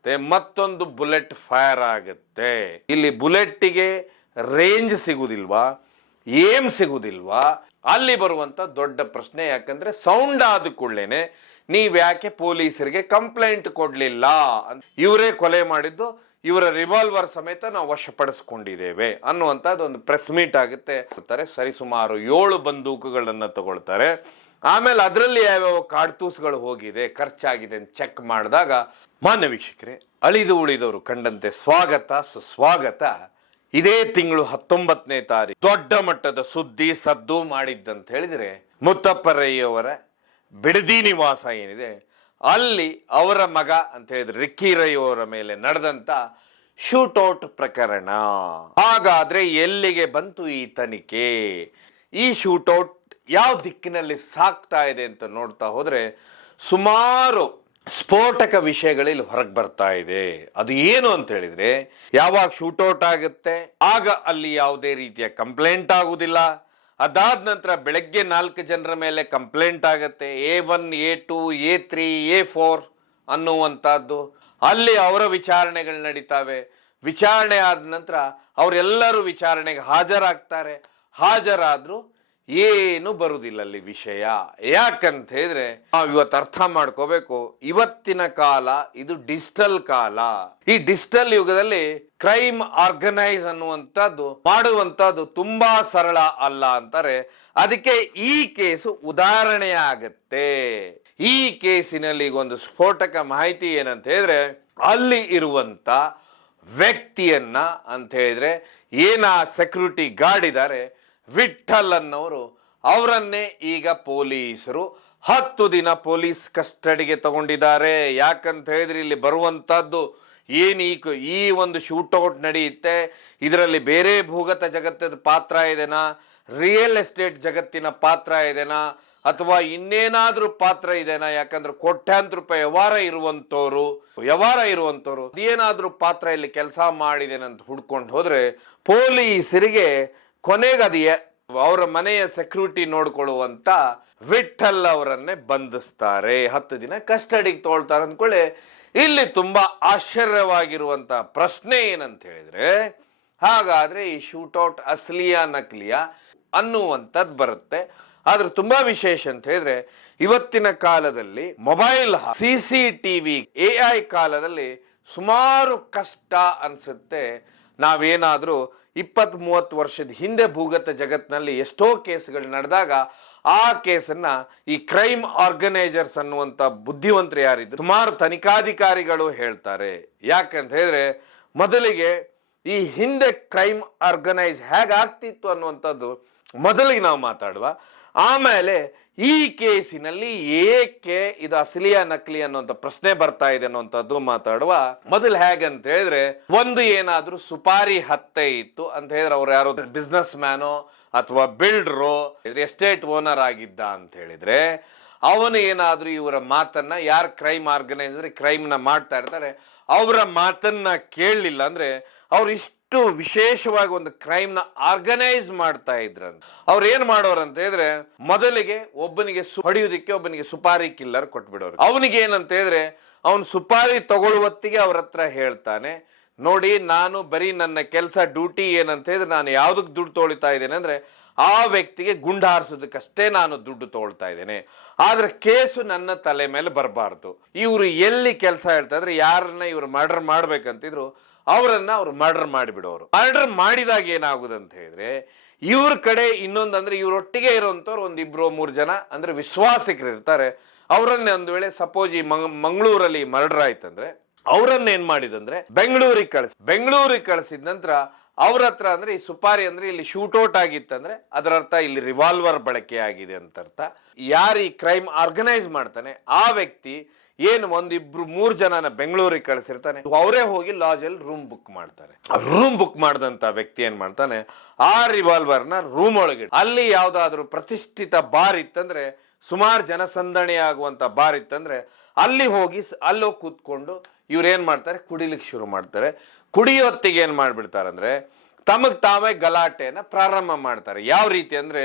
ಆಗುತ್ತೆ, ಮತ್ತೊಂದು bullet fire ಆಗುತ್ತೆ. ಇಲ್ಲಿ ಬುಲೆಟ್ಗೆ ರೇಂಜ್ ಸಿಗುದಿಲ್ವಾ, ಏಮ್ ಸಿಗುದಿಲ್ವಾ? ಅಲ್ಲಿ ಬರುವಂತ ದೊಡ್ಡ ಪ್ರಶ್ನೆ. ಯಾಕಂದ್ರೆ ಸೌಂಡ್ ಆದ ಕೂಡಲೇನೆ ನೀವ್ ಯಾಕೆ ಪೊಲೀಸರಿಗೆ ಕಂಪ್ಲೇಂಟ್ ಕೊಡ್ಲಿಲ್ಲ, ಇವರೇ ಕೊಲೆ ಮಾಡಿದ್ದು, ಇವರ ರಿವಾಲ್ವರ್ ಸಮೇತ ನಾವು ವಶಪಡಿಸ್ಕೊಂಡಿದ್ದೇವೆ ಅನ್ನುವಂಥದ್ದು ಒಂದು ಪ್ರೆಸ್ ಮೀಟ್ ಆಗುತ್ತೆ. ಸರಿಸುಮಾರು 7 ಬಂದೂಕುಗಳನ್ನ ತಗೊಳ್ತಾರೆ. ಆಮೇಲೆ ಅದರಲ್ಲಿ ಯಾವ್ಯಾವ ಕಾಡ್ತೂಸ್ಗಳು ಹೋಗಿದೆ, ಖರ್ಚಾಗಿದೆ ಅಂತ ಚೆಕ್ ಮಾಡಿದಾಗ, ಮಾನ್ಯ ವೀಕ್ಷಕರೇ, ಅಳಿದು ಉಳಿದವರು ಕಂಡಂತೆ ಸ್ವಾಗತ ಸುಸ್ವಾಗತ. ಇದೇ ತಿಂಗಳು 19ನೇ ತಾರೀಕು ದೊಡ್ಡ ಮಟ್ಟದ ಸುದ್ದಿ ಸದ್ದು ಮಾಡಿದ್ದಂತ ಹೇಳಿದ್ರೆ, ಮುತ್ತಪ್ಪ ರೈ ಅವರ ಬಿಡದಿ ನಿವಾಸ ಏನಿದೆ ಅಲ್ಲಿ ಅವರ ಮಗ ಅಂತ ಹೇಳಿದ್ರೆ ರಿಕ್ಕಿ ರೈ ಅವರ ಮೇಲೆ ನಡೆದಂತ ಶೂಟೌಟ್ ಪ್ರಕರಣ. ಹಾಗಾದ್ರೆ ಎಲ್ಲಿಗೆ ಬಂತು ಈ ತನಿಖೆ? ಈ ಶೂಟೌಟ್ ಯಾವ ದಿಕ್ಕಿನಲ್ಲಿ ಸಾಕ್ತಾ ಇದೆ ಅಂತ ನೋಡ್ತಾ ಹೋದ್ರೆ ಸುಮಾರು ಸ್ಫೋಟಕ ವಿಷಯಗಳಲ್ಲಿ ಹೊರಗೆ ಬರ್ತಾ ಇದೆ. ಅದು ಏನು ಅಂತ ಹೇಳಿದ್ರೆ, ಯಾವಾಗ ಶೂಟೌಟ್ ಆಗುತ್ತೆ ಆಗ ಅಲ್ಲಿ ಯಾವುದೇ ರೀತಿಯ ಕಂಪ್ಲೇಂಟ್ ಆಗುದಿಲ್ಲ. ಅದಾದ ನಂತರ ಬೆಳಗ್ಗೆ 4 ಜನರ ಮೇಲೆ ಕಂಪ್ಲೇಂಟ್ ಆಗುತ್ತೆ, A1 A2 A3 A4 ಅನ್ನುವಂಥದ್ದು. ಅಲ್ಲಿ ಅವರ ವಿಚಾರಣೆಗಳು ನಡೀತಾವೆ. ವಿಚಾರಣೆ ಆದ ನಂತರ ಅವರೆಲ್ಲರೂ ವಿಚಾರಣೆಗೆ ಹಾಜರಾಗ್ತಾರೆ. ಹಾಜರಾದ್ರು ಏನು ಬರುವುದಿಲ್ಲ ಅಲ್ಲಿ ವಿಷಯ. ಯಾಕಂತ ಹೇಳಿದ್ರೆ ನಾವು ಇವತ್ತು ಅರ್ಥ ಮಾಡ್ಕೋಬೇಕು, ಇವತ್ತಿನ ಕಾಲ ಇದು ಡಿಜಿಟಲ್ ಕಾಲ. ಈ ಡಿಜಿಟಲ್ ಯುಗದಲ್ಲಿ ಕ್ರೈಮ್ ಆರ್ಗನೈಸ್ ಅನ್ನುವಂಥದ್ದು ಮಾಡುವಂಥದ್ದು ತುಂಬಾ ಸರಳ ಅಲ್ಲ ಅಂತಾರೆ. ಅದಕ್ಕೆ ಈ ಕೇಸು ಉದಾಹರಣೆ ಆಗತ್ತೆ. ಈ ಕೇಸಿನಲ್ಲಿ ಈಗ ಒಂದು ಸ್ಫೋಟಕ ಮಾಹಿತಿ ಏನಂತ ಹೇಳಿದ್ರೆ, ಅಲ್ಲಿ ಇರುವಂತ ವ್ಯಕ್ತಿಯನ್ನ ಅಂತ ಹೇಳಿದ್ರೆ ಏನ ಸೆಕ್ಯೂರಿಟಿ ಗಾರ್ಡ್ ಇದ್ದಾರೆ ವಿಠಲ್ ಅನ್ನವರು, ಅವರನ್ನೇ ಈಗ ಪೊಲೀಸರು 10 ದಿನ ಪೊಲೀಸ್ ಕಸ್ಟಡಿಗೆ ತಗೊಂಡಿದ್ದಾರೆ. ಯಾಕಂತ ಹೇಳಿದ್ರೆ ಇಲ್ಲಿ ಬರುವಂತದ್ದು ಏನು, ಈ ಒಂದು ಶೂಟೌಟ್ ನಡೆಯುತ್ತೆ, ಇದರಲ್ಲಿ ಬೇರೆ ಭೂಗತ ಜಗತ್ತದ ಪಾತ್ರ ಇದೆನಾ, ರಿಯಲ್ ಎಸ್ಟೇಟ್ ಜಗತ್ತಿನ ಪಾತ್ರ ಇದೆನಾ, ಅಥವಾ ಇನ್ನೇನಾದ್ರೂ ಪಾತ್ರ ಇದೆನಾ? ಯಾಕಂದ್ರೆ ಕೋಟ್ಯಾಂತರ ರೂಪಾಯಿ ವ್ಯವಹಾರ ಇರುವಂತವ್ರು ಏನಾದ್ರೂ ಪಾತ್ರ ಇಲ್ಲಿ ಕೆಲಸ ಮಾಡಿದೇನಂತ ಹುಡ್ಕೊಂಡು ಹೋದ್ರೆ ಪೊಲೀಸರಿಗೆ ಕೊನೆಗೆ ಅವರ ಮನೆಯ ಸೆಕ್ಯೂರಿಟಿ ನೋಡ್ಕೊಳ್ಳುವಂತ ವಿಠಲ್ ಅವರನ್ನೇ ಬಂಧಿಸ್ತಾರೆ. 10 ದಿನ ಕಸ್ಟಡಿಗೆ ತಗೊಳ್ತಾರೆ ಅಂದ್ಕೊಳ್ಳಿ. ಇಲ್ಲಿ ತುಂಬಾ ಆಶ್ಚರ್ಯವಾಗಿರುವಂತ ಪ್ರಶ್ನೆ ಏನಂತ ಹೇಳಿದ್ರೆ, ಹಾಗಾದ್ರೆ ಈ ಶೂಟೌಟ್ ಅಸಲಿಯಾ ನಕಲಿಯಾ ಅನ್ನುವಂಥದ್ದು ಬರುತ್ತೆ. ಆದ್ರೆ ತುಂಬಾ ವಿಶೇಷ ಅಂತ ಹೇಳಿದ್ರೆ, ಇವತ್ತಿನ ಕಾಲದಲ್ಲಿ ಮೊಬೈಲ್ CCTV AI ಕಾಲದಲ್ಲಿ ಸುಮಾರು ಕಷ್ಟ ಅನ್ಸುತ್ತೆ. ನಾವೇನಾದ್ರೂ 20-30 ವರ್ಷದ ಹಿಂದೆ ಭೂಗತ ಜಗತ್ತಿನಲ್ಲಿ ಎಷ್ಟೋ ಕೇಸ್ಗಳು ನಡೆದಾಗ ಆ ಕೇಸನ್ನ ಈ ಕ್ರೈಮ್ ಆರ್ಗನೈಸರ್ಸ್ ಅನ್ನುವಂಥ ಬುದ್ಧಿವಂತರು ಯಾರಿದ್ರು, ಸುಮಾರು ತನಿಖಾಧಿಕಾರಿಗಳು ಹೇಳ್ತಾರೆ. ಯಾಕಂತ ಹೇಳಿದ್ರೆ, ಮೊದಲಿಗೆ ಈ ಹಿಂದೆ ಕ್ರೈಮ್ ಆರ್ಗನೈಸ್ ಹೇಗಾಗ್ತಿತ್ತು ಅನ್ನುವಂಥದ್ದು ಮೊದಲಿಗೆ ನಾವು ಮಾತಾಡುವ. ಆಮೇಲೆ ಈ ಕೇಸಿನಲ್ಲಿ ಏಕೆ ಇದು ಅಸಲಿಯಾ ನಕಲಿ ಅನ್ನುವಂಥ ಪ್ರಶ್ನೆ ಬರ್ತಾ ಇದೆ ಅನ್ನುವಂಥದ್ದು ಮಾತಾಡುವ. ಮೊದಲು ಹೇಗಂತ ಹೇಳಿದ್ರೆ, ಒಂದು ಏನಾದ್ರೂ ಸುಪಾರಿ ಹತ್ತೆ ಇತ್ತು ಅಂತ ಹೇಳಿದ್ರೆ, ಅವ್ರು ಯಾರೋ ಬಿಸ್ನೆಸ್ ಮ್ಯಾನೋ ಅಥವಾ ಬಿಲ್ಡರೋ ಎಸ್ಟೇಟ್ ಓನರ್ ಆಗಿದ್ದ ಅಂತ ಹೇಳಿದ್ರೆ, ಅವನು ಏನಾದ್ರೂ ಇವರ ಮಾತನ್ನ, ಯಾರು ಕ್ರೈಮ್ ಆರ್ಗನೈಸರ್ ಕ್ರೈಮ್ ನ ಮಾಡ್ತಾ ಇರ್ತಾರೆ ಅವರ ಮಾತನ್ನ ಕೇಳಲಿಲ್ಲ ಅಂದ್ರೆ, ಅವ್ರು ಇಷ್ಟು ವಿಶೇಷವಾಗಿ ಒಂದು ಕ್ರೈಮ್ ನ ಆರ್ಗನೈಸ್ ಮಾಡ್ತಾ ಇದ್ರಂತ. ಅವ್ರು ಏನ್ ಮಾಡೋರಂತ ಹೇಳಿದ್ರೆ, ಮೊದಲಿಗೆ ಒಬ್ಬನಿಗೆ ಹೊಡೆಯುವುದಕ್ಕೆ ಒಬ್ಬನಿಗೆ ಸುಪಾರಿ ಕಿಲ್ಲರ್ ಕೊಟ್ಬಿಡೋರು. ಅವನಿಗೆ ಏನಂತ ಹೇಳಿದ್ರೆ, ಅವನು ಸುಪಾರಿ ತಗೊಳ್ಳುವತ್ತಿಗೆ ಅವ್ರ ಹತ್ರ ಹೇಳ್ತಾನೆ, ನೋಡಿ ನಾನು ಬರೀ ನನ್ನ ಕೆಲಸ ಡ್ಯೂಟಿ ಏನಂತ ಹೇಳಿದ್ರೆ, ನಾನು ಯಾವ್ದಕ್ಕೆ ದುಡ್ಡು ತೊಳಿತಾ ಇದ್ದೇನೆ ಅಂದ್ರೆ ಆ ವ್ಯಕ್ತಿಗೆ ಗುಂಡು ಹಾರಿಸೋದಕ್ಕಷ್ಟೇ ನಾನು ದುಡ್ಡು ತೊಗೊಳ್ತಾ ಇದ್ದೇನೆ, ಆದ್ರೆ ಕೇಸು ನನ್ನ ತಲೆ ಮೇಲೆ ಬರಬಾರ್ದು. ಇವರು ಎಲ್ಲಿ ಕೆಲಸ ಹೇಳ್ತಾ ಇದ್ರೆ, ಯಾರನ್ನ ಇವ್ರು ಮರ್ಡರ್ ಮಾಡ್ಬೇಕಂತಿದ್ರು ಅವರನ್ನ ಅವ್ರು ಮರ್ಡರ್ ಮಾಡಿಬಿಡೋರು. ಮರ್ಡರ್ ಮಾಡಿದಾಗ ಏನಾಗುದಂತ ಹೇಳಿದ್ರೆ, ಇವ್ರ ಕಡೆ ಇನ್ನೊಂದಂದ್ರೆ ಇವರೊಟ್ಟಿಗೆ ಇರುವಂತವ್ರು 1-2-3 ಜನ ಅಂದ್ರೆ ವಿಶ್ವಾಸಿಕರು ಇರ್ತಾರೆ. ಅವರನ್ನೇ ಒಂದು ವೇಳೆ ಸಪೋಸ್ ಈ ಮಂಗಳೂರಲ್ಲಿ ಮರ್ಡರ್ ಆಯ್ತಂದ್ರೆ ಅವರನ್ನ ಏನ್ ಮಾಡಿದಂದ್ರೆ ಬೆಂಗಳೂರಿಗೆ ಕಳಿಸಿದ ನಂತರ ಅವ್ರ ಹತ್ರ ಅಂದ್ರೆ ಈ ಸುಪಾರಿ ಅಂದ್ರೆ ಇಲ್ಲಿ ಶೂಟೌಟ್ ಆಗಿತ್ತಂದ್ರೆ ಅದರ ಅರ್ಥ ಇಲ್ಲಿ ರಿವಾಲ್ವರ್ ಬಳಕೆ ಆಗಿದೆ ಅಂತ ಅರ್ಥ. ಯಾರು ಈ ಕ್ರೈಮ್ ಆರ್ಗನೈಸ್ ಮಾಡ್ತಾನೆ ಆ ವ್ಯಕ್ತಿ ಏನು 1-2-3 ಜನನ ಬೆಂಗಳೂರಿಗೆ ಕಳಿಸಿರ್ತಾನೆ, ಅವರೇ ಹೋಗಿ ಲಾಜ್ ಅಲ್ಲಿ ರೂಮ್ ಬುಕ್ ಮಾಡ್ತಾರೆ. ರೂಮ್ ಬುಕ್ ಮಾಡಿದಂತ ವ್ಯಕ್ತಿ ಏನ್ ಮಾಡ್ತಾನೆ, ಆ ರಿವಾಲ್ವರ್ನ ರೂಮ್ ಒಳಗೆ ಅಲ್ಲಿ ಯಾವ್ದಾದ್ರು ಪ್ರತಿಷ್ಠಿತ ಬಾರ್ ಇತ್ತಂದ್ರೆ, ಸುಮಾರು ಜನಸಂದಣಿ ಆಗುವಂತ ಬಾರ್ ಇತ್ತಂದ್ರೆ ಅಲ್ಲಿ ಹೋಗಿ ಕೂತ್ಕೊಂಡು ಇವ್ರೇನ್ ಮಾಡ್ತಾರೆ, ಕುಡಿಲಿಕ್ಕೆ ಶುರು ಮಾಡ್ತಾರೆ. ಕುಡಿಯೋತ್ತಿಗೆ ಏನ್ ಮಾಡ್ಬಿಡ್ತಾರೆ ಅಂದ್ರೆ ತಮಗ್ ತಾವೇ ಗಲಾಟೆನ ಪ್ರಾರಂಭ ಮಾಡ್ತಾರೆ. ಯಾವ ರೀತಿ ಅಂದ್ರೆ,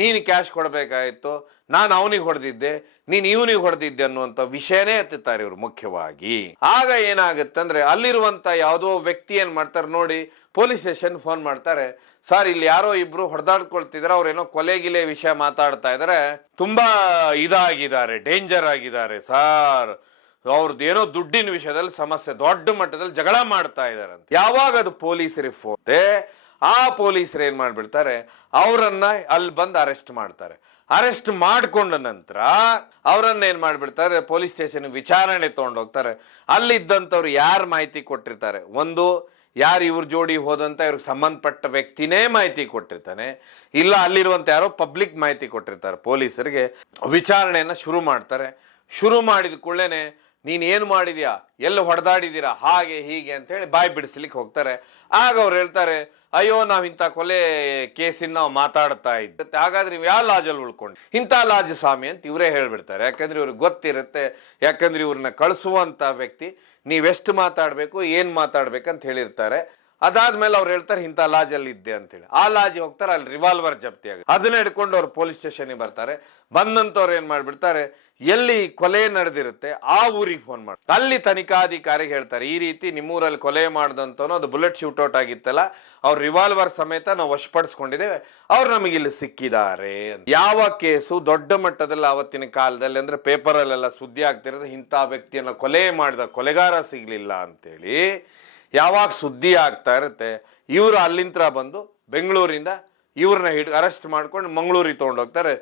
ನೀನು ಕ್ಯಾಶ್ ಕೊಡಬೇಕಾಯಿತು, ನಾನು ಅವನಿಗೆ ಹೊಡೆದಿದ್ದೆ, ನೀನು ಇವನಿಗೆ ಹೊಡೆದಿದ್ದೆ ಅನ್ನುವಂಥ ವಿಷಯನೇ ಎತ್ತುತ್ತಾರೆ ಇವರು ಮುಖ್ಯವಾಗಿ. ಆಗ ಏನಾಗುತ್ತಂದ್ರೆ ಅಲ್ಲಿರುವಂಥ ಯಾವುದೋ ವ್ಯಕ್ತಿ ಏನು ಮಾಡ್ತಾರೆ ನೋಡಿ, ಪೊಲೀಸ್ ಸ್ಟೇಷನ್ ಫೋನ್ ಮಾಡ್ತಾರೆ, ಸರ್ ಇಲ್ಲಿ ಯಾರೋ ಇಬ್ರು ಹೊಡೆದಾಡ್ಕೊಳ್ತಿದ್ದಾರೆ, ಅವ್ರೇನೋ ಕೊಲೆಗಿಲೆ ವಿಷಯ ಮಾತಾಡ್ತಾ ಇದ್ದಾರೆ, ತುಂಬಾ ಇದಾಗಿದ್ದಾರೆ, ಡೇಂಜರ್ ಆಗಿದ್ದಾರೆ ಸರ್, ಅವ್ರದ್ದೇನೋ ದುಡ್ಡಿನ ವಿಷಯದಲ್ಲಿ ಸಮಸ್ಯೆ, ದೊಡ್ಡ ಮಟ್ಟದಲ್ಲಿ ಜಗಳ ಮಾಡ್ತಾ ಇದ್ದಾರೆ ಅಂತ. ಯಾವಾಗ ಅದು ಪೊಲೀಸರಿಗೆ ಫೋನ್, ಆ ಪೊಲೀಸರು ಏನ್ ಮಾಡ್ಬಿಡ್ತಾರೆ, ಅವರನ್ನ ಅಲ್ಲಿ ಬಂದು ಅರೆಸ್ಟ್ ಮಾಡ್ತಾರೆ. ಅರೆಸ್ಟ್ ಮಾಡಿಕೊಂಡ ನಂತರ ಅವರನ್ನ ಏನ್ ಮಾಡ್ಬಿಡ್ತಾರೆ, ಪೊಲೀಸ್ ಸ್ಟೇಷನ್ ವಿಚಾರಣೆ ತಗೊಂಡೋಗ್ತಾರೆ. ಅಲ್ಲಿದ್ದಂಥವ್ರು ಯಾರು ಮಾಹಿತಿ ಕೊಟ್ಟಿರ್ತಾರೆ, ಒಂದು ಯಾರು ಇವ್ರ ಜೋಡಿ ಹೋದಂತ ಇವ್ರಿಗೆ ಸಂಬಂಧಪಟ್ಟ ವ್ಯಕ್ತಿನೇ ಮಾಹಿತಿ ಕೊಟ್ಟಿರ್ತಾನೆ, ಇಲ್ಲ ಅಲ್ಲಿರುವಂತ ಯಾರೋ ಪಬ್ಲಿಕ್ ಮಾಹಿತಿ ಕೊಟ್ಟಿರ್ತಾರೆ ಪೊಲೀಸರಿಗೆ. ವಿಚಾರಣೆಯನ್ನ ಶುರು ಮಾಡ್ತಾರೆ. ಶುರು ಮಾಡಿದ ಕೂಡಲೇ ನೀನು ಏನು ಮಾಡಿದ್ಯಾ, ಎಲ್ಲ ಹೊಡೆದಾಡಿದ್ದೀರಾ, ಹಾಗೆ ಹೀಗೆ ಅಂತ ಹೇಳಿ ಬಾಯಿ ಬಿಡಿಸ್ಲಿಕ್ಕೆ ಹೋಗ್ತಾರೆ. ಆಗ ಅವ್ರು ಹೇಳ್ತಾರೆ, ಅಯ್ಯೋ ನಾವು ಇಂಥ ಕೊಲೆ ಕೇಸಿನ ನಾವು ಮಾತಾಡ್ತಾ ಇದ್ದೆ, ಹಾಗಾದ್ರೆ ನೀವು ಯಾವ ಲಾಜಲ್ಲಿ ಉಳ್ಕೊಂಡು ಇಂಥ ಲಾಜ್ ಸ್ವಾಮಿ ಅಂತ ಇವರೇ ಹೇಳ್ಬಿಡ್ತಾರೆ. ಯಾಕಂದ್ರೆ ಇವ್ರಿಗೆ ಗೊತ್ತಿರುತ್ತೆ, ಯಾಕಂದ್ರೆ ಇವ್ರನ್ನ ಕಳಿಸುವಂತ ವ್ಯಕ್ತಿ ನೀವೆಷ್ಟು ಮಾತಾಡಬೇಕು ಏನು ಮಾತಾಡ್ಬೇಕಂತ ಹೇಳಿರ್ತಾರೆ. ಅದಾದ್ಮೇಲೆ ಅವ್ರು ಹೇಳ್ತಾರೆ ಇಂಥ ಲಾಜಲ್ಲಿ ಇದ್ದೆ ಅಂತೇಳಿ. ಆ ಲಾಜ್ ಹೋಗ್ತಾರೆ, ಅಲ್ಲಿ ರಿವಾಲ್ವರ್ ಜಪ್ತಿ ಆಗುತ್ತೆ. ಅದನ್ನ ಹಿಡ್ಕೊಂಡು ಅವ್ರು ಪೊಲೀಸ್ ಸ್ಟೇಷನ್ಗೆ ಬರ್ತಾರೆ. ಬಂದಂತವ್ರು ಏನ್ ಮಾಡ್ಬಿಡ್ತಾರೆ, ಎಲ್ಲಿ ಕೊಲೆ ನಡೆದಿರುತ್ತೆ ಆ ಊರಿಗೆ ಫೋನ್ ಮಾಡ್ತಾರೆ. ಅಲ್ಲಿ ತನಿಖಾಧಿಕಾರಿಗೆ ಹೇಳ್ತಾರೆ, ಈ ರೀತಿ ನಿಮ್ಮೂರಲ್ಲಿ ಕೊಲೆ ಮಾಡಿದಂತನೋ ಅದು ಬುಲೆಟ್ ಶೂಟ್ಔಟ್ ಆಗಿತ್ತಲ್ಲ, ಅವ್ರ ರಿವಾಲ್ವರ್ ಸಮೇತ ನಾವು ವಶಪಡಿಸ್ಕೊಂಡಿದ್ದೇವೆ, ಅವ್ರು ನಮಗೆ ಇಲ್ಲಿ ಸಿಕ್ಕಿದ್ದಾರೆ. ಯಾವ ಕೇಸು ದೊಡ್ಡ ಮಟ್ಟದಲ್ಲಿ ಆವತ್ತಿನ ಕಾಲದಲ್ಲಿ ಅಂದ್ರೆ ಪೇಪರಲ್ಲೆಲ್ಲ ಸುದ್ದಿ ಆಗ್ತಿರೋದು, ಇಂಥ ವ್ಯಕ್ತಿಯನ್ನ ಕೊಲೆ ಮಾಡಿದ ಕೊಲೆಗಾರ ಸಿಗ್ಲಿಲ್ಲ ಅಂತೇಳಿ ಯಾವಾಗ ಸುದ್ದಿ ಆಗ್ತಾ ಇರುತ್ತೆ, ಇವರು ಅಲ್ಲಿಂದ ಬಂದು ಬೆಂಗಳೂರಿಂದ ಇವ್ರನ್ನ ಅರೆಸ್ಟ್ ಮಾಡ್ಕೊಂಡು ಮಂಗಳೂರಿಗೆ ತೊಗೊಂಡೋಗ್ತಾರೆ.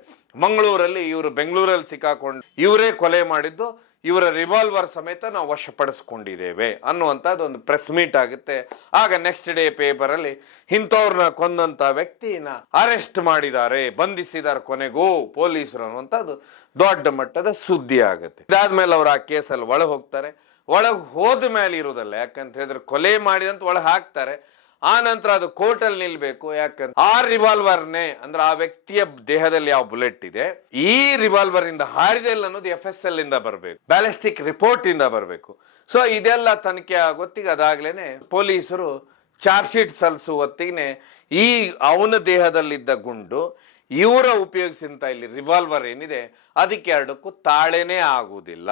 ಮಂಗಳೂರಲ್ಲಿ ಇವರು ಬೆಂಗಳೂರಲ್ಲಿ ಸಿಕ್ಕಾಕೊಂಡು ಇವರೇ ಕೊಲೆ ಮಾಡಿದ್ದು, ಇವರ ರಿವಾಲ್ವರ್ ಸಮೇತ ನಾವು ವಶಪಡಿಸ್ಕೊಂಡಿದ್ದೇವೆ ಅನ್ನುವಂಥದ್ದು ಒಂದು ಪ್ರೆಸ್ ಮೀಟ್ ಆಗುತ್ತೆ. ಆಗ ನೆಕ್ಸ್ಟ್ ಡೇ ಪೇಪರಲ್ಲಿ ಇಂಥವ್ರನ್ನ ಕೊಂದಂತ ವ್ಯಕ್ತಿನ ಅರೆಸ್ಟ್ ಮಾಡಿದ್ದಾರೆ, ಬಂಧಿಸಿದ್ದಾರೆ ಕೊನೆಗೂ ಪೊಲೀಸರು ಅನ್ನುವಂಥದ್ದು ದೊಡ್ಡ ಮಟ್ಟದ ಸುದ್ದಿ ಆಗುತ್ತೆ. ಇದಾದ್ಮೇಲೆ ಅವ್ರು ಆ ಕೇಸಲ್ಲಿ ಒಳಗೆ ಹೋಗ್ತಾರೆ. ಒಳಗೆ ಹೋದ ಮೇಲೆ ಇರುವುದಲ್ಲ, ಯಾಕಂತ ಹೇಳಿದ್ರೆ ಕೊಲೆ ಮಾಡಿದಂತ ಒಳಗೆ ಹಾಕ್ತಾರೆ. ಆ ನಂತರ ಅದು ಕೋರ್ಟಲ್ಲಿ ನಿಲ್ಬೇಕು. ಯಾಕಂದ್ರೆ ಆ ರಿವಾಲ್ವರ್ನೇ ಅಂದ್ರೆ ಆ ವ್ಯಕ್ತಿಯ ದೇಹದಲ್ಲಿ ಯಾವ ಬುಲೆಟ್ ಇದೆ, ಈ ರಿವಾಲ್ವರ್ ಇಂದ ಹಾರಿದೆಲ್ಲ ಅನ್ನೋದು FSL ಇಂದ ಬರಬೇಕು, ಬ್ಯಾಲಿಸ್ಟಿಕ್ ರಿಪೋರ್ಟ್ ಇಂದ ಬರಬೇಕು. ಸೊ ಇದೆಲ್ಲ ತನಿಖೆ ಆಗೋತ್ತಿಗೆ ಅದಾಗ್ಲೇನೆ ಪೊಲೀಸರು ಚಾರ್ಜ್ ಶೀಟ್ ಸಲ್ಲಿಸುವ ಹೊತ್ತಿಗೆ ಈ ಅವನ ದೇಹದಲ್ಲಿದ್ದ ಗುಂಡು ಇವರ ಉಪಯೋಗಿಸಿದಂತ ಇಲ್ಲಿ ರಿವಾಲ್ವರ್ ಏನಿದೆ ಅದಕ್ಕೆ ಎರಡಕ್ಕೂ ತಾಳೆನೇ ಆಗುವುದಿಲ್ಲ.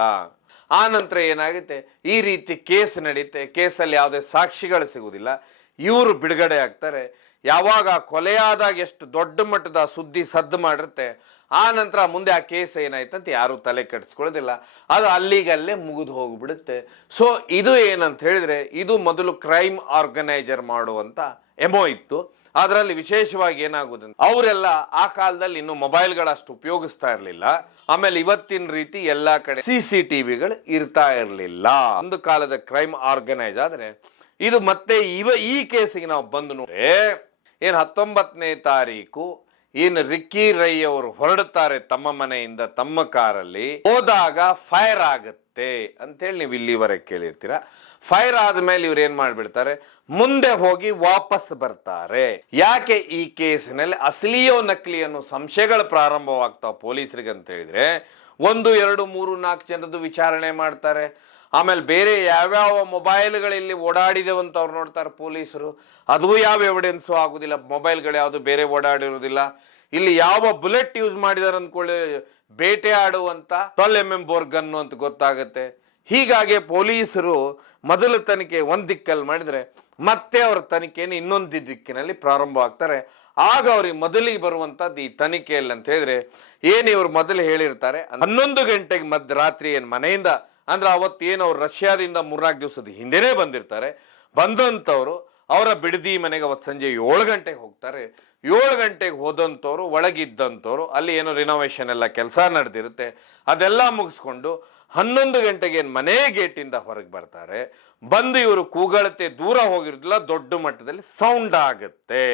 ಆ ನಂತರ ಏನಾಗುತ್ತೆ, ಈ ರೀತಿ ಕೇಸ್ ನಡೀತೆ. ಕೇಸಲ್ಲಿ ಯಾವುದೇ ಸಾಕ್ಷಿಗಳು ಸಿಗುವುದಿಲ್ಲ, ಇವರು ಬಿಡುಗಡೆ ಆಗ್ತಾರೆ. ಯಾವಾಗ ಕೊಲೆಯಾದಾಗ ಎಷ್ಟು ದೊಡ್ಡ ಮಟ್ಟದ ಸುದ್ದಿ ಸದ್ದು ಮಾಡಿರುತ್ತೆ, ಆ ನಂತರ ಮುಂದೆ ಆ ಕೇಸ್ ಏನಾಯ್ತಂತ ಯಾರು ತಲೆ ಕೆಡಿಸ್ಕೊಳ್ಳೋದಿಲ್ಲ, ಅದು ಅಲ್ಲಿಗಲ್ಲೇ ಮುಗಿದು ಹೋಗ್ಬಿಡುತ್ತೆ. ಸೊ ಇದು ಏನಂತ ಹೇಳಿದ್ರೆ, ಇದು ಮೊದಲು ಕ್ರೈಮ್ ಆರ್ಗನೈಸರ್ ಮಾಡುವಂತ ಎಮೋ ಇತ್ತು. ಅದರಲ್ಲಿ ವಿಶೇಷವಾಗಿ ಏನಾಗುವುದಂತ, ಅವರೆಲ್ಲ ಆ ಕಾಲದಲ್ಲಿ ಇನ್ನು ಮೊಬೈಲ್ಗಳಷ್ಟು ಉಪಯೋಗಿಸ್ತಾ ಇರಲಿಲ್ಲ. ಆಮೇಲೆ ಇವತ್ತಿನ ರೀತಿ ಎಲ್ಲಾ ಕಡೆ CCTVಗಳು ಇರ್ತಾ ಇರಲಿಲ್ಲ. ಒಂದು ಕಾಲದ ಕ್ರೈಮ್ ಆರ್ಗನೈಸ್ ಆದ್ರೆ ಇದು ಮತ್ತೆ ಈ ಕೇಸಿಗೆ ನಾವು ಬಂದು ನೋಡ್ರೆ, ಏನ್ 19ನೇ ತಾರೀಕು ಏನು ರಿಕ್ಕಿ ರೈ ಅವರು ಹೊರಡುತ್ತಾರೆ ತಮ್ಮ ಮನೆಯಿಂದ ತಮ್ಮ ಕಾರಲ್ಲಿ, ಹೋದಾಗ ಫೈರ್ ಆಗುತ್ತೆ ಅಂತೇಳಿ ನೀವು ಇಲ್ಲಿವರೆಗೆ ಕೇಳಿರ್ತೀರ. ಫೈರ್ ಆದ್ಮೇಲೆ ಇವ್ರು ಏನ್ ಮಾಡ್ಬಿಡ್ತಾರೆ, ಮುಂದೆ ಹೋಗಿ ವಾಪಸ್ ಬರ್ತಾರೆ. ಯಾಕೆ ಈ ಕೇಸಿನಲ್ಲಿ ಅಸಲಿಯೋ ನಕಲಿ ಅನ್ನೋ ಸಂಶಯಗಳು ಪ್ರಾರಂಭವಾಗ್ತಾವ ಪೊಲೀಸರಿಗೆ ಅಂತ ಹೇಳಿದ್ರೆ, 1, 2, 3, 4 ಜನರದ್ದು ವಿಚಾರಣೆ ಮಾಡ್ತಾರೆ. ಆಮೇಲೆ ಬೇರೆ ಯಾವ್ಯಾವ ಮೊಬೈಲ್ಗಳಲ್ಲಿ ಓಡಾಡಿದೆವಂತ ಅವ್ರು ನೋಡ್ತಾರೆ ಪೊಲೀಸರು, ಅದು ಯಾವ ಎವಿಡೆನ್ಸು ಆಗುದಿಲ್ಲ, ಮೊಬೈಲ್ಗಳು ಯಾವುದು ಬೇರೆ ಓಡಾಡಿರೋದಿಲ್ಲ. ಇಲ್ಲಿ ಯಾವ ಬುಲೆಟ್ ಯೂಸ್ ಮಾಡಿದಾರೆ ಅಂದ್ಕೊಳ್ಳಿ, ಬೇಟೆ ಆಡುವಂತ 12mm ಬೋರ್ ಗನ್ನು ಅಂತ ಗೊತ್ತಾಗುತ್ತೆ. ಹೀಗಾಗಿ ಪೊಲೀಸರು ಮೊದಲು ತನಿಖೆ ಒಂದ್ ದಿಕ್ಕಲ್ಲಿ ಮಾಡಿದ್ರೆ ಮತ್ತೆ ಅವ್ರ ತನಿಖೆಯನ್ನು ಇನ್ನೊಂದು ದಿಕ್ಕಿನಲ್ಲಿ ಪ್ರಾರಂಭ ಆಗ್ತಾರೆ. ಆಗ ಅವ್ರಿಗೆ ಮೊದಲಿಗೆ ಬರುವಂತದ್ದು ಈ ತನಿಖೆಯಲ್ಲಿ ಅಂತ ಹೇಳಿದ್ರೆ, ಏನ್ ಇವ್ರು ಮೊದಲು ಹೇಳಿರ್ತಾರೆ 11 ಗಂಟೆಗೆ ಮಧ್ಯರಾತ್ರಿ ಏನ್ ಮನೆಯಿಂದ ಅಂದ್ರೆ ಅವತ್ತೇನು ಅವ್ರು ರಷ್ಯಾದಿಂದ 3-4 ದಿವಸದ ಹಿಂದೆನೇ ಬಂದಿರ್ತಾರೆ. ಬಂದಂಥವ್ರು ಅವರ ಬಿಡದಿ ಮನೆಗೆ ಅವತ್ತು ಸಂಜೆ 7 ಗಂಟೆಗೆ ಹೋಗ್ತಾರೆ. 7 ಗಂಟೆಗೆ ಹೋದಂಥವ್ರು ಒಳಗಿದ್ದಂಥವ್ರು ಅಲ್ಲಿ ಏನೋ ರಿನೋವೇಷನ್ ಎಲ್ಲ ಕೆಲಸ ನಡೆದಿರುತ್ತೆ, ಅದೆಲ್ಲ ಮುಗಿಸ್ಕೊಂಡು 11 ಗಂಟೆಗೆ ಮನೆ ಗೇಟಿಂದ ಹೊರಗೆ ಬರ್ತಾರೆ. ಬಂದು ಇವರು ಕೂಗಳತೆ ದೂರ ಹೋಗಿರೋದಿಲ್ಲ, ದೊಡ್ಡ ಮಟ್ಟದಲ್ಲಿ ಸೌಂಡ್ ಆಗುತ್ತೆ.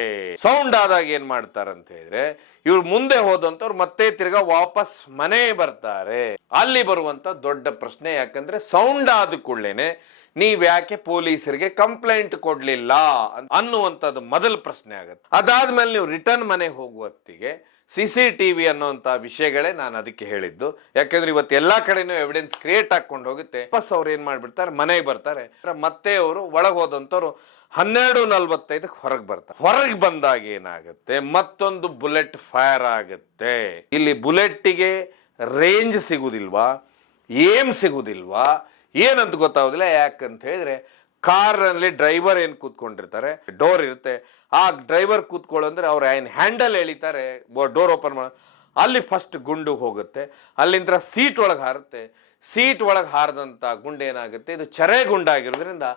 ಸೌಂಡ್ ಆದಾಗ ಏನ್ ಮಾಡ್ತಾರಂತ ಹೇಳಿದ್ರೆ, ಇವ್ರು ಮುಂದೆ ಹೋದಂತವ್ರು ಮತ್ತೆ ತಿರ್ಗಾ ವಾಪಸ್ ಮನೆ ಬರ್ತಾರೆ. ಅಲ್ಲಿ ಬರುವಂತ ದೊಡ್ಡ ಪ್ರಶ್ನೆ, ಯಾಕಂದ್ರೆ ಸೌಂಡ್ ಆದ ಕೂಡಲೇನೆ ನೀವ್ ಯಾಕೆ ಪೊಲೀಸರಿಗೆ ಕಂಪ್ಲೇಂಟ್ ಕೊಡ್ಲಿಲ್ಲ ಅನ್ನುವಂಥದ್ದು ಮೊದಲ ಪ್ರಶ್ನೆ ಆಗುತ್ತೆ. ಅದಾದ್ಮೇಲೆ ನೀವು ರಿಟರ್ನ್ ಮನೆಗೆ ಹೋಗುವತ್ತಿಗೆ CCTV ಅನ್ನುವಂಥ ವಿಷಯಗಳೇ ನಾನು ಅದಕ್ಕೆ ಹೇಳಿದ್ದು. ಯಾಕೆಂದ್ರೆ ಇವತ್ತು ಎಲ್ಲಾ ಕಡೆನೂ ಎವಿಡೆನ್ಸ್ ಕ್ರಿಯೇಟ್ ಹಾಕೊಂಡು ಹೋಗುತ್ತೆ. ವಾಪಸ್ ಅವ್ರು ಏನ್ ಮಾಡ್ಬಿಡ್ತಾರೆ, ಮನೆಗೆ ಬರ್ತಾರೆ. ಮತ್ತೆ ಅವರು ಒಳಗೆ ಹೋದಂಥವ್ರು 12:45 ಹೊರಗೆ ಬರ್ತಾರೆ. ಹೊರಗೆ ಬಂದಾಗ ಏನಾಗುತ್ತೆ, ಮತ್ತೊಂದು ಬುಲೆಟ್ ಫೈರ್ ಆಗುತ್ತೆ. ಇಲ್ಲಿ ಬುಲೆಟ್ಟಿಗೆ ರೇಂಜ್ ಸಿಗುದಿಲ್ವಾ, ಏಮ್ ಸಿಗುದಿಲ್ವಾ, ಏನಂತ ಗೊತ್ತಾಗೋದಿಲ್ಲ. ಯಾಕಂತ ಹೇಳಿದ್ರೆ ಕಾರಲ್ಲಿ ಡ್ರೈವರ್ ಏನು ಕೂತ್ಕೊಂಡಿರ್ತಾರೆ, ಡೋರ್ ಇರುತ್ತೆ, ಆ ಡ್ರೈವರ್ ಕೂತ್ಕೊಳ್ಳೋಂದ್ರೆ ಅವ್ರು ಏನು ಹ್ಯಾಂಡಲ್ ಎಳಿತಾರೆ ಡೋರ್ ಓಪನ್ ಮಾಡೋ, ಅಲ್ಲಿ ಫಸ್ಟ್ ಗುಂಡು ಹೋಗುತ್ತೆ, ಅಲ್ಲಿಂದ ಸೀಟ್ ಒಳಗೆ ಹಾರುತ್ತೆ. ಸೀಟ್ ಒಳಗೆ ಹಾರದಂಥ ಗುಂಡು ಏನಾಗುತ್ತೆ, ಇದು ಚರೆ ಗುಂಡಾಗಿರೋದ್ರಿಂದ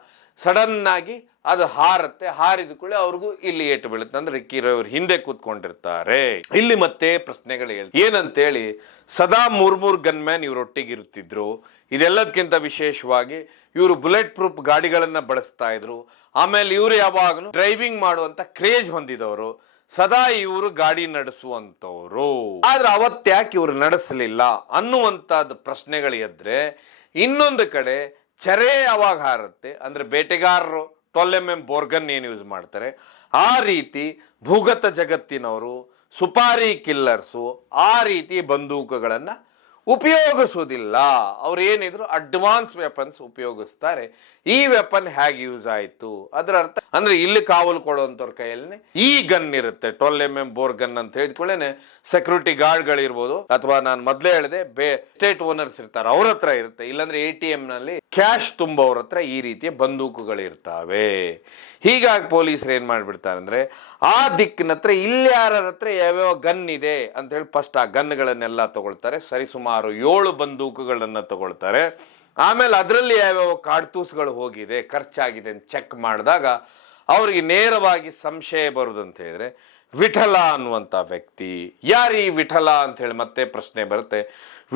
ಸಡನ್ ಆಗಿ ಅದು ಹಾರುತ್ತೆ. ಹಾರಿದ ಕೂಡಲೇ ಅವ್ರಿಗೂ ಇಲ್ಲಿ ಏಟು ಬೀಳುತ್ತೆ. ಅಂದ್ರೆ ಇವ್ರು ಹಿಂದೆ ಕೂತ್ಕೊಂಡಿರ್ತಾರೆ. ಇಲ್ಲಿ ಮತ್ತೆ ಪ್ರಶ್ನೆಗಳು ಏನಂತೇಳಿ, ಸದಾ ಮೂರ್ ಗನ್ಮ್ಯಾನ್ ಇವರೊಟ್ಟಿಗೆ ಇರುತ್ತಿದ್ರು. ಇದೆಲ್ಲದಕ್ಕಿಂತ ವಿಶೇಷವಾಗಿ ಇವರು ಬುಲೆಟ್ ಪ್ರೂಫ್ ಗಾಡಿಗಳನ್ನ ಬಳಸ್ತಾ ಇದ್ರು. ಆಮೇಲೆ ಇವರು ಯಾವಾಗಲೂ ಡ್ರೈವಿಂಗ್ ಮಾಡುವಂತ ಕ್ರೇಜ್ ಹೊಂದಿದವರು, ಸದಾ ಇವರು ಗಾಡಿ ನಡೆಸುವಂತವ್ರು. ಆದ್ರೆ ಅವತ್ತ್ಯಾಕೆ ಇವರು ನಡೆಸಲಿಲ್ಲ ಅನ್ನುವಂತದ್ದು ಪ್ರಶ್ನೆಗಳು ಎದ್ರೆ, ಇನ್ನೊಂದು ಕಡೆ ಚರೆ ಯಾವಾಗ ಹಾರುತ್ತೆ ಅಂದ್ರೆ ಬೇಟೆಗಾರರು 12mm ಬೋರ್ಗನ್ ಏನು ಯೂಸ್ ಮಾಡ್ತಾರೆ, ಆ ರೀತಿ ಭೂಗತ ಜಗತ್ತಿನವರು ಸುಪಾರಿ ಕಿಲ್ಲರ್ಸು ಆ ರೀತಿ ಬಂದೂಕುಗಳನ್ನು ಉಪಯೋಗಿಸುವುದಿಲ್ಲ. ಅವ್ರು ಏನಿದ್ರು ಅಡ್ವಾನ್ಸ್ ವೆಪನ್ಸ್ ಉಪಯೋಗಿಸ್ತಾರೆ. ಈ ವೆಪನ್ ಹೇಗೆ ಯೂಸ್ ಆಯಿತು, ಅದರ ಅರ್ಥ ಅಂದ್ರೆ ಇಲ್ಲಿ ಕಾವಲು ಕೊಡುವಂಥವ್ರ ಕೈಯಲ್ಲಿ ಈ ಗನ್ ಇರುತ್ತೆ, 12mm ಬೋರ್ ಗನ್ ಅಂತ ಹೇಳಿದ್ಕೊಳ್ಳೇನೆ ಸೆಕ್ಯೂರಿಟಿ ಗಾರ್ಡ್ಗಳಿರ್ಬೋದು, ಅಥವಾ ನಾನು ಮೊದಲೇ ಹೇಳಿದೆ ಸ್ಟೇಟ್ ಓನರ್ಸ್ ಇರ್ತಾರೆ, ಅವ್ರ ಹತ್ರ ಇರುತ್ತೆ. ಇಲ್ಲಾಂದ್ರೆ ATM ನಲ್ಲಿ ಕ್ಯಾಶ್ ತುಂಬವ್ರ ಹತ್ರ ಈ ರೀತಿಯ ಬಂದೂಕುಗಳಿರ್ತಾವೆ. ಹೀಗಾಗಿ ಪೊಲೀಸರು ಏನ್ ಮಾಡ್ಬಿಡ್ತಾರೆ ಅಂದ್ರೆ, ಆ ದಿಕ್ಕಿನ ಹತ್ರ ಇಲ್ಲಿ ಯಾರ ಹತ್ರ ಯಾವ್ಯಾವ ಗನ್ ಇದೆ ಅಂತ ಹೇಳಿ ಫಸ್ಟ್ ಆ ಗನ್ಗಳನ್ನೆಲ್ಲ ತಗೊಳ್ತಾರೆ. ಸರಿಸುಮಾರು 7 ಬಂದೂಕುಗಳನ್ನ ತಗೊಳ್ತಾರೆ. ಆಮೇಲೆ ಅದರಲ್ಲಿ ಯಾವ್ಯಾವ ಕಾಡ್ತೂಸ್ಗಳು ಹೋಗಿದೆ, ಖರ್ಚಾಗಿದೆ ಅಂತ ಚೆಕ್ ಮಾಡಿದಾಗ ಅವ್ರಿಗೆ ನೇರವಾಗಿ ಸಂಶಯ ಬರುದಂತ ಹೇಳಿದ್ರೆ, ವಿಠಲ ಅನ್ನುವಂಥ ವ್ಯಕ್ತಿ ಯಾರು ಈ ವಿಠಲ ಅಂತ ಹೇಳಿ ಮತ್ತೆ ಪ್ರಶ್ನೆ ಬರುತ್ತೆ.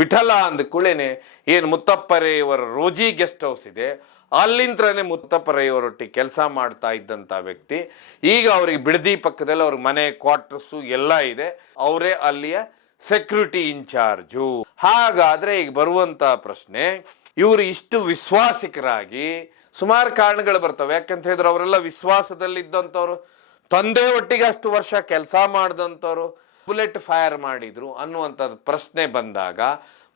ವಿಠಲ ಅಂದ ಕೂಡಲೇ ಏನು ಮುತ್ತಪ್ಪರೆಯವರ ರೋಜಿ ಗೆಸ್ಟ್ ಹೌಸ್ ಇದೆ, ಅಲ್ಲಿಂತ್ರನೇ ಮುತ್ತಪ್ಪರೆಯವರೊಟ್ಟಿಗೆ ಕೆಲಸ ಮಾಡ್ತಾ ಇದ್ದಂಥ ವ್ಯಕ್ತಿ. ಈಗ ಅವ್ರಿಗೆ ಬಿಡದಿ ಪಕ್ಕದಲ್ಲಿ ಅವ್ರ ಮನೆ ಕ್ವಾರ್ಟರ್ಸು ಎಲ್ಲ ಇದೆ, ಅವರೇ ಅಲ್ಲಿಯ ಸೆಕ್ಯೂರಿಟಿ ಇನ್ಚಾರ್ಜು. ಹಾಗಾದ್ರೆ ಈಗ ಬರುವಂತ ಪ್ರಶ್ನೆ, ಇವರು ಇಷ್ಟು ವಿಶ್ವಾಸಿಕರಾಗಿ ಸುಮಾರು ಕಾರಣಗಳು ಬರ್ತವೆ. ಯಾಕಂತ ಹೇಳಿದ್ರೆ ಅವರೆಲ್ಲ ವಿಶ್ವಾಸದಲ್ಲಿದ್ದಂಥವ್ರು, ತಂದೆ ಒಟ್ಟಿಗೆ ಅಷ್ಟು ವರ್ಷ ಕೆಲಸ ಮಾಡಿದಂಥವ್ರು ಬುಲೆಟ್ ಫೈರ್ ಮಾಡಿದ್ರು ಅನ್ನುವಂಥದ್ದು ಪ್ರಶ್ನೆ ಬಂದಾಗ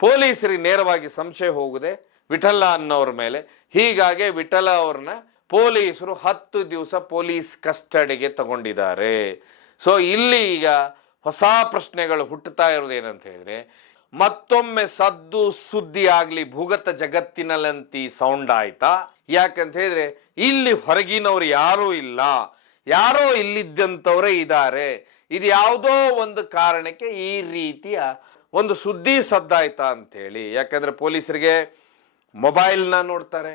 ಪೊಲೀಸರಿಗೆ ನೇರವಾಗಿ ಸಂಶಯ ಹೋಗುದೆ ವಿಠಲ ಅನ್ನೋರ ಮೇಲೆ. ಹೀಗಾಗಿ ವಿಠಲ ಅವ್ರನ್ನ ಪೊಲೀಸರು 10 ದಿವಸ ಪೊಲೀಸ್ ಕಸ್ಟಡಿಗೆ ತಗೊಂಡಿದ್ದಾರೆ. ಸೊ ಇಲ್ಲಿ ಈಗ ಹೊಸ ಪ್ರಶ್ನೆಗಳು ಹುಟ್ಟುತ್ತಾ ಇರೋದೇನಂತ ಹೇಳಿದ್ರೆ, ಮತ್ತೊಮ್ಮೆ ಸದ್ದು ಸುದ್ದಿ ಆಗ್ಲಿ ಭೂಗತ ಜಗತ್ತಿನಲ್ಲಂತಿ ಸೌಂಡ್ ಆಯ್ತಾ? ಯಾಕಂತ ಹೇಳಿದ್ರೆ ಇಲ್ಲಿ ಹೊರಗಿನವ್ರು ಯಾರೂ ಇಲ್ಲ, ಯಾರೋ ಇಲ್ಲಿದ್ದಂಥವರೇ ಇದ್ದಾರೆ. ಇದು ಯಾವುದೋ ಒಂದು ಕಾರಣಕ್ಕೆ ಈ ರೀತಿಯ ಒಂದು ಸುದ್ದಿ ಸದ್ದಾಯ್ತಾ ಅಂತೇಳಿ. ಯಾಕಂದ್ರೆ ಪೊಲೀಸರಿಗೆ ಮೊಬೈಲ್ನ ನೋಡ್ತಾರೆ,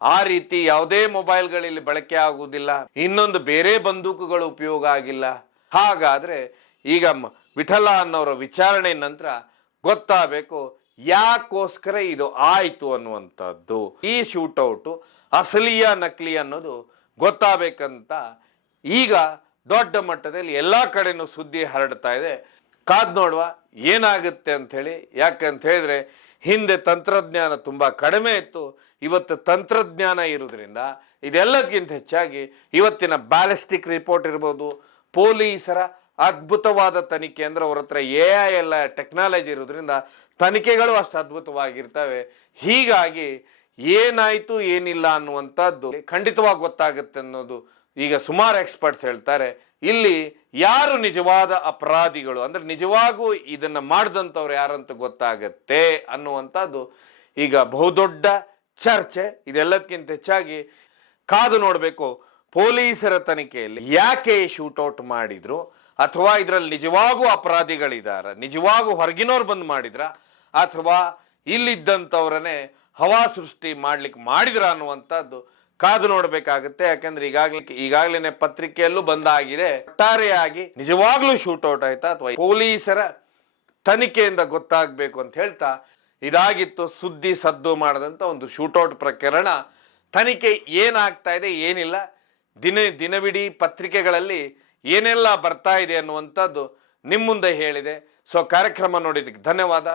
ಆ ರೀತಿ ಯಾವುದೇ ಮೊಬೈಲ್ಗಳಲ್ಲಿ ಬಳಕೆ ಆಗುವುದಿಲ್ಲ, ಇನ್ನೊಂದು ಬೇರೆ ಬಂದೂಕುಗಳು ಉಪಯೋಗ ಆಗಿಲ್ಲ. ಹಾಗಾದ್ರೆ ಈಗ ವಿಠಲ ಅನ್ನೋರ ವಿಚಾರಣೆ ನಂತರ ಗೊತ್ತಾಗಬೇಕು ಯಾಕೋಸ್ಕರ ಇದು ಆಯ್ತು ಅನ್ನುವಂಥದ್ದು. ಈ ಶೂಟೌಟು ಅಸಲಿಯ ನಕಲಿ ಅನ್ನೋದು ಗೊತ್ತಾಗಬೇಕಂತ ಈಗ ದೊಡ್ಡ ಮಟ್ಟದಲ್ಲಿ ಎಲ್ಲ ಕಡೆನೂ ಸುದ್ದಿ ಹರಡ್ತಾ ಇದೆ. ಕಾದ್ ನೋಡುವ ಏನಾಗುತ್ತೆ ಅಂಥೇಳಿ. ಯಾಕಂತ ಹೇಳಿದ್ರೆ ಹಿಂದೆ ತಂತ್ರಜ್ಞಾನ ತುಂಬ ಕಡಿಮೆ ಇತ್ತು, ಇವತ್ತು ತಂತ್ರಜ್ಞಾನ ಇರೋದ್ರಿಂದ ಇದೆಲ್ಲದಕ್ಕಿಂತ ಹೆಚ್ಚಾಗಿ ಇವತ್ತಿನ ಬ್ಯಾಲಿಸ್ಟಿಕ್ ರಿಪೋರ್ಟ್ ಇರ್ಬೋದು, ಪೊಲೀಸರ ಅದ್ಭುತವಾದ ತನಿಖೆ ಅಂದ್ರೆ ಅವ್ರ ಹತ್ರ AI ಎಲ್ಲ ಟೆಕ್ನಾಲಜಿ ಇರೋದ್ರಿಂದ ತನಿಖೆಗಳು ಅಷ್ಟು ಅದ್ಭುತವಾಗಿರ್ತವೆ. ಹೀಗಾಗಿ ಏನಾಯ್ತು ಏನಿಲ್ಲ ಅನ್ನುವಂಥದ್ದು ಖಂಡಿತವಾಗಿ ಗೊತ್ತಾಗುತ್ತೆ ಅನ್ನೋದು ಈಗ ಸುಮಾರು ಎಕ್ಸ್ಪರ್ಟ್ಸ್ ಹೇಳ್ತಾರೆ. ಇಲ್ಲಿ ಯಾರು ನಿಜವಾದ ಅಪರಾಧಿಗಳು ಅಂದ್ರೆ ನಿಜವಾಗೂ ಇದನ್ನ ಮಾಡಿದಂಥವ್ರು ಯಾರಂತ ಗೊತ್ತಾಗತ್ತೆ ಅನ್ನುವಂಥದ್ದು ಈಗ ಬಹುದೊಡ್ಡ ಚರ್ಚೆ. ಇದೆಲ್ಲದಕ್ಕಿಂತ ಹೆಚ್ಚಾಗಿ ಕಾದು ನೋಡಬೇಕು ಪೊಲೀಸರ ತನಿಖೆಯಲ್ಲಿ ಯಾಕೆ ಶೂಟೌಟ್ ಮಾಡಿದ್ರು, ಅಥವಾ ಇದರಲ್ಲಿ ನಿಜವಾಗೂ ಅಪರಾಧಿಗಳಿದ್ದಾರೆ, ನಿಜವಾಗೂ ಹೊರಗಿನವ್ರು ಬಂದು ಮಾಡಿದ್ರ, ಅಥವಾ ಇಲ್ಲಿದ್ದಂಥವ್ರನ್ನೇ ಹವಾ ಸೃಷ್ಟಿ ಮಾಡ್ಲಿಕ್ಕೆ ಮಾಡಿದ್ರ ಅನ್ನುವಂಥದ್ದು ಕಾದು ನೋಡಬೇಕಾಗುತ್ತೆ. ಯಾಕಂದ್ರೆ ಈಗಾಗಲೇ ಪತ್ರಿಕೆಯಲ್ಲೂ ಬಂದಾಗಿದೆ. ಒಟ್ಟಾರೆಯಾಗಿ ನಿಜವಾಗ್ಲೂ ಶೂಟೌಟ್ ಆಯ್ತಾ ಅಥವಾ ಪೊಲೀಸರ ತನಿಖೆಯಿಂದ ಗೊತ್ತಾಗಬೇಕು ಅಂತ ಹೇಳ್ತಾ, ಇದಾಗಿತ್ತು ಸುದ್ದಿ ಸದ್ದು ಮಾಡದಂತ ಒಂದು ಶೂಟೌಟ್ ಪ್ರಕರಣ. ತನಿಖೆ ಏನಾಗ್ತಾ ಇದೆ ಏನಿಲ್ಲ, ದಿನವಿಡೀ ಪತ್ರಿಕೆಗಳಲ್ಲಿ ಏನೆಲ್ಲ ಬರ್ತಾ ಇದೆ ಅನ್ನುವಂಥದ್ದು ನಿಮ್ಮ ಮುಂದೆ ಹೇಳಿದೆ. ಸೊ ಕಾರ್ಯಕ್ರಮ ನೋಡಿದ್ದಕ್ಕೆ ಧನ್ಯವಾದ.